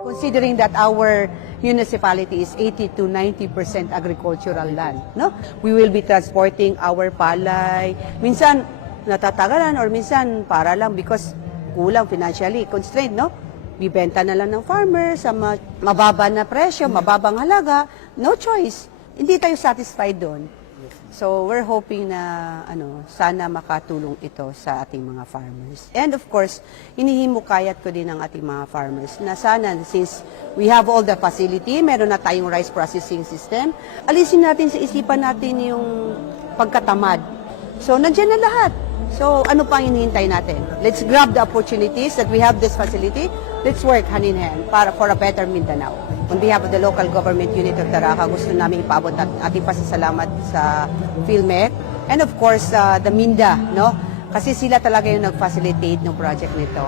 Considering that our municipality is 80 to 90% agricultural land, no? We will be transporting our palay. Minsan natatagalan or minsan para lang because kulang financially constrained, no? Bibenta na lang ng farmer sa mababa na presyo, mababang halaga. No choice. Hindi tayo satisfied doon. So we're hoping na sana makatulong ito sa ating mga farmers. And of course, hinihimukayat ko din ang ating mga farmers na sana since we have all the facility, meron na tayong rice processing system, alisin natin sa isipan natin yung pagkatamad. So nandiyan na lahat. So ano pang hinihintay natin? Let's grab the opportunities that we have this facility. Let's work hand in hand for a better Mindanao. On behalf of the local government unit of Taraca, gusto namin ipaabot at ating pasasalamat sa PhilMec and of course the MINDA, no? Kasi sila talaga yung nag-facilitate ng project nito.